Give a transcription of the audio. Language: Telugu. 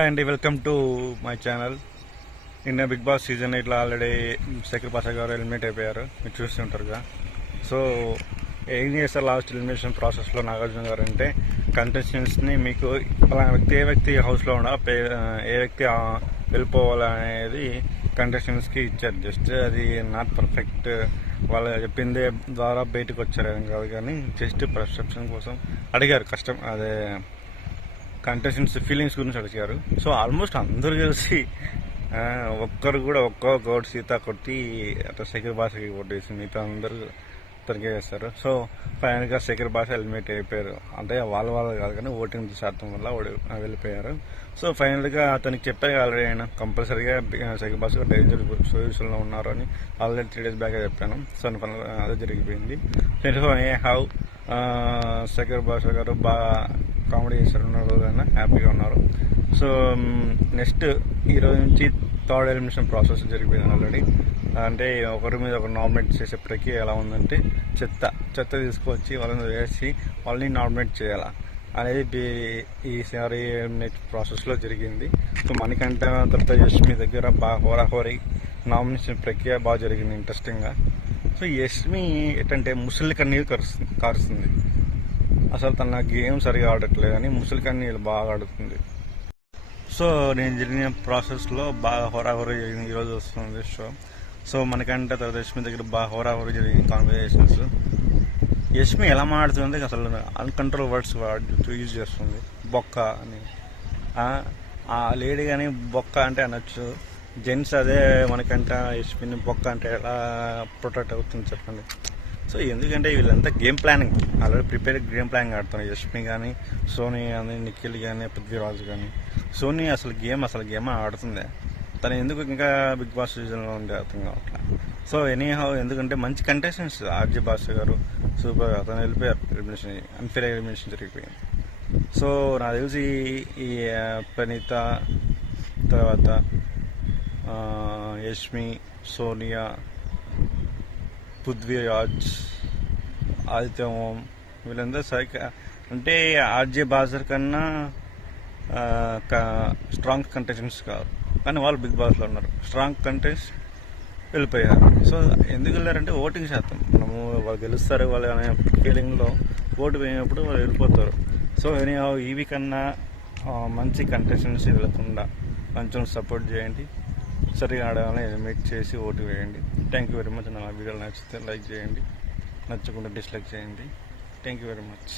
And welcome to my channel. నిన్న బిగ్ బాస్ సీజన్ ఇట్లా ఆల్రెడీ శేఖర్ పాషా గారు ఎలిమినేట్ అయిపోయారు, మీరు చూస్తుంటారుగా. సో ఏం చేస్తారు లాస్ట్ ఎలిమినేషన్ ప్రాసెస్లో నాగార్జున గారు అంటే, కంటెస్టెంట్స్ని మీకు ఏ వ్యక్తి హౌస్లో ఉండాలి, ఏ వ్యక్తి వెళ్ళిపోవాలనేది కంటెస్టెంట్స్కి ఇచ్చారు. జస్ట్ అది నాట్ పర్ఫెక్ట్, వాళ్ళు చెప్పిందే ద్వారా బయటకు వచ్చారు కాదు, కానీ జస్ట్ పర్సెప్షన్ కోసం అడిగారు. కష్టం అదే కంటెస్టెంట్స్ ఫీలింగ్స్ గురించి అడిగారు. సో ఆల్మోస్ట్ అందరూ కలిసి ఒక్కరు కూడా ఒక్క సీత కొట్టి అట్లా శేఖర్ భాషకి కొట్టేసి మిగతా అందరూ తరిగే చేస్తారు. సో ఫైనల్గా శేఖర్ భాష ఎలిమినేట్ అయిపోయారు. అంటే వాళ్ళు కాదు, కానీ ఓటింగ్ శాతం వల్ల వెళ్ళిపోయారు. సో ఫైనల్గా అతనికి చెప్పారు ఆల్రెడీ, ఆయన కంపల్సరీగా శేఖర్ భాష డేంజర్ పొజిషన్లో ఉన్నారు అని ఆల్రెడీ 3 days బ్యాక్ చెప్పాను. సో అదే జరిగిపోయింది. సో హౌ శేఖర్ భాష గారు బాగా కామెడీ చేస్తారు, హ్యాపీగా ఉన్నారు. సో నెక్స్ట్ ఈరోజు నుంచి థర్డ్ ఎలిమినేషన్ ప్రాసెస్ జరిగిపోయింది ఆల్రెడీ. అంటే ఒకరి మీద ఒకరు నామినేట్ చేసే ప్రక్రియ ఎలా ఉందంటే, చెత్త తీసుకొచ్చి వాళ్ళని వేసి వాళ్ళని నామినేట్ చేయాలా అనేది ఈసారి ఎలిమినేట్ ప్రాసెస్లో జరిగింది. సో మనకంట తర్వాత యష్మి దగ్గర బాగా హోరాహోరీ నామినేషన్ ప్రక్రియ బాగా జరిగింది, ఇంట్రెస్టింగ్గా. సో యష్మి ఏంటంటే ముసలి కన్నీళ్ళు కారుస్తుంది. అసలు తన గేమ్ సరిగా ఆడట్లేదు, కానీ ముసలి కన్నీళ్ళు బాగా ఆడుతుంది. సో నేను జరిగిన ప్రాసెస్లో బాగా హోరాహోరీ జరిగింది. ఈరోజు వస్తుంది షో. సో మనకంటే తర్వాత యష్మి దగ్గర బాగా హోరాహోరీ జరిగింది కాన్వర్జేషన్స్. యష్మి ఎలా మాడుతుంది, అసలు అన్కంట్రోల్ వర్డ్స్ యూజ్ చేస్తుంది. బొక్క అని ఆ లేడీ కానీ బొక్క అంటే అనొచ్చు. జెంట్స్ అదే మనకంట యష్మిని బొక్క అంటే ఎలా ప్రొటెక్ట్ అవుతుంది చెప్పండి. సో ఎందుకంటే వీళ్ళంతా game planning, already prepare game planning ఆడుతున్నారు. యష్మి కానీ, సోనీ కానీ, నిఖిల్ కానీ, పృథ్వీరాజ్ కానీ. సోనీ అసలు గేమ్ ఆడుతుందే, తను ఎందుకు ఇంకా బిగ్ బాస్ సీజన్లో ఉండే అర్థం కావట్లా. సో ఎనీహౌ ఎందుకంటే మంచి కంటెస్టెంట్స్ ఆర్జే భాష గారు సూపర్, అతను వెళ్ళిపోయారు. ఎలిమినేషన్ అన్ఫేర్ ఎలిమినేషన్ జరిగిపోయింది. సో నాకు తెలిసి ఈ ప్రణీత తర్వాత యష్మి, సోనియా, పృథ్వీరాజ్, ఆదిత్య ఓం, వీళ్ళందరూ అంటే ఆర్జే బాజర్ కన్నా స్ట్రాంగ్ కంటెస్టెంట్స్ కాదు, కానీ వాళ్ళు బిగ్ బాస్లో ఉన్నారు. స్ట్రాంగ్ కంటెస్ట్ వెళ్ళిపోయారు. సో ఎందుకు వెళ్ళారంటే ఓటింగ్ శాతం, మనము వాళ్ళు గెలుస్తారు వాళ్ళు అనే ఫీలింగ్లో ఓటు వేయినప్పుడు వాళ్ళు వెళ్ళిపోతారు. సో ఈవీ కన్నా మంచి కంటెస్టెంట్స్ వెళ్ళకుండా కొంచెం సపోర్ట్ చేయండి, సరిగా ఆడాలని ఎలిమినేట్ చేసి ఓటు వేయండి. Thank you very much. నా వీడియోలు నచ్చితే లైక్ చేయండి, నచ్చకుండా డిస్లైక్ చేయండి. Thank you very much.